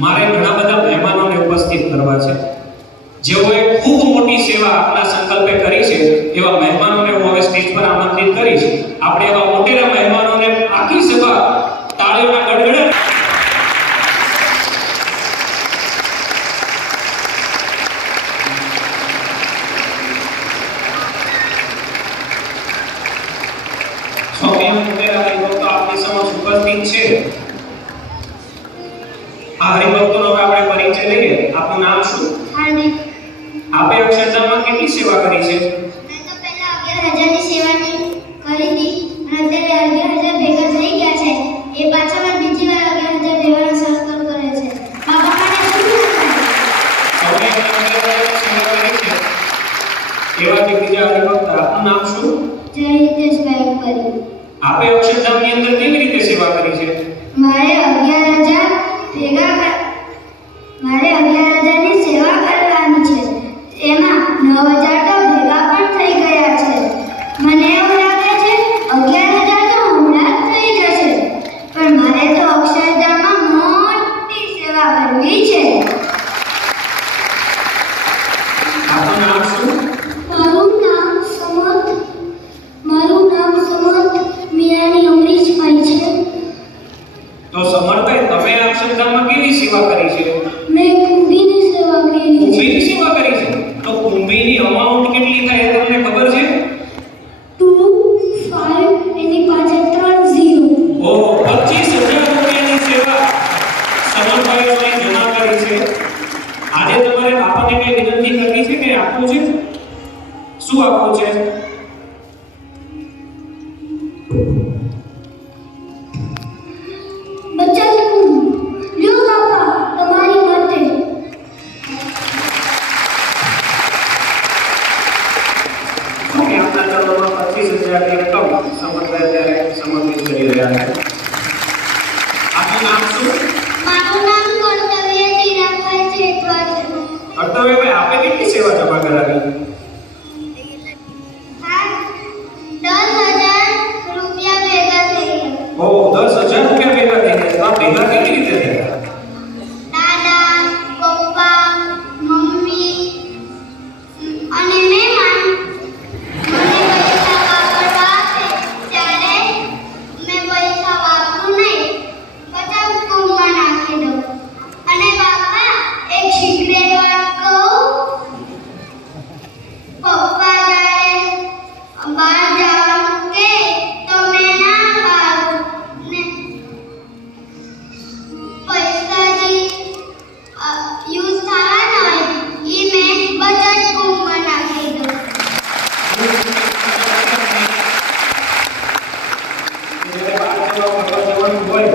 મારે ઘણા બધા મહેમાનોને ઉપસ્થિત કરવા છે. જેઓએ ખૂબ મોટી સેવા આપના સંકલ્પે કરી છે, એવા મહેમાનોને હું હવે સ્ટેજ પર આમંત્રિત કરીશ. આપણે એવા Помните? આપણને કઈ વિનંતી કરવી છે કે આપવું છે? શું આપવું છે? જવાનું હોય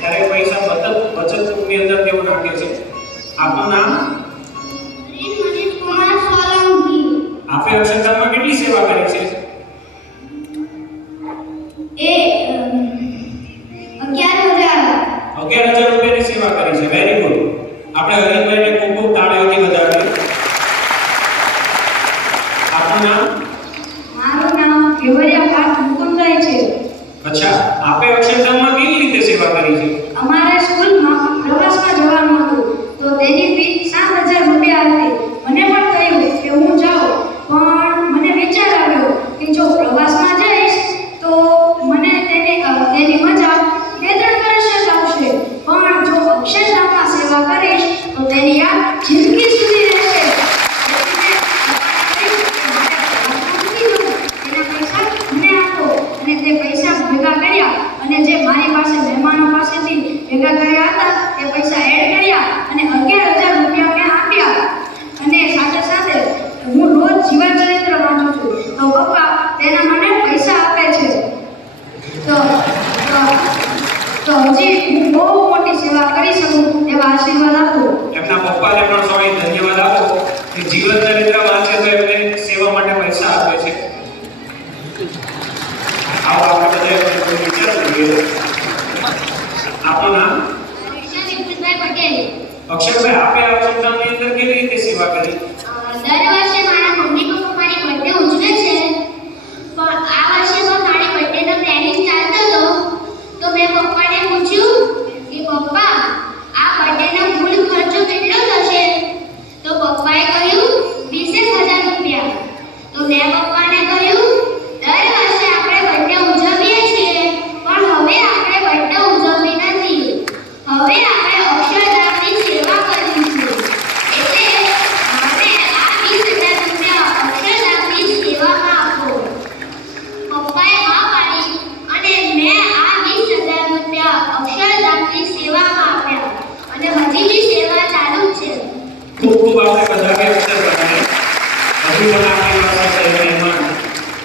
ત્યારે પૈસા બચત બચત ગ્રુપની અંદર તેઓ રાખે છે આપનું નામ આપે અક્ષરધામમાં કેટલી સેવા કરી છે? మాట్లాడి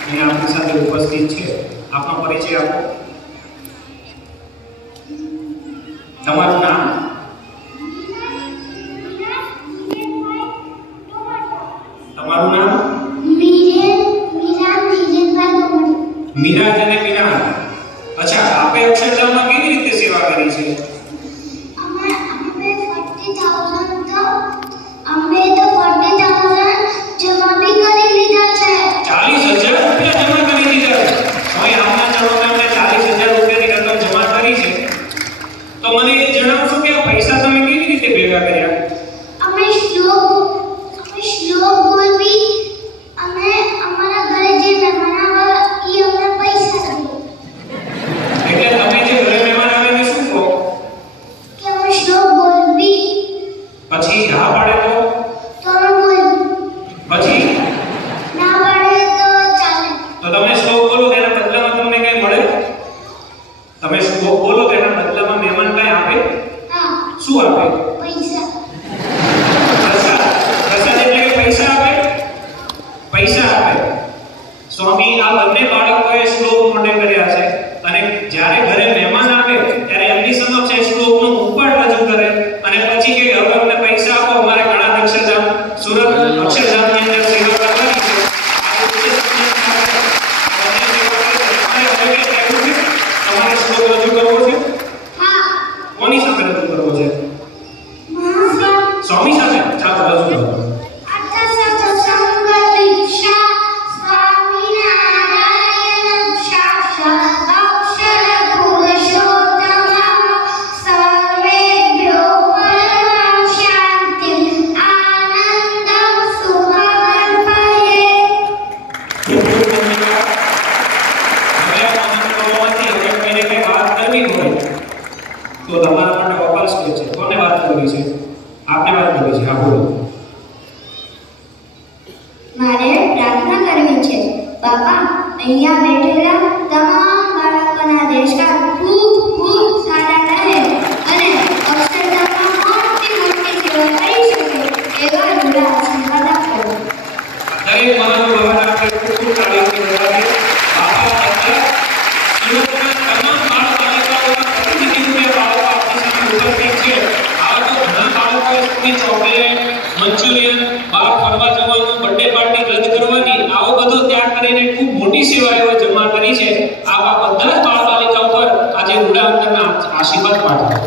અહીંયા આપણી સાથે ઉપસ્થિત છે આપનો પરિચય આપો તમારું નામ તમારું નામ મીરાજ અને મીરાન અચ્છા આપે અક્ષરધામમાં કેવી રીતે સેવા કરી છે but i'm to બાપા અહીંયા બેઠેલા તમામ બાળકોના દેશકા સિવાય જમા કરી છે. આવા બધા બાળ બાલિકા ઉપર આજે રૂડા અંતરના આશીર્વાદ પાઠવો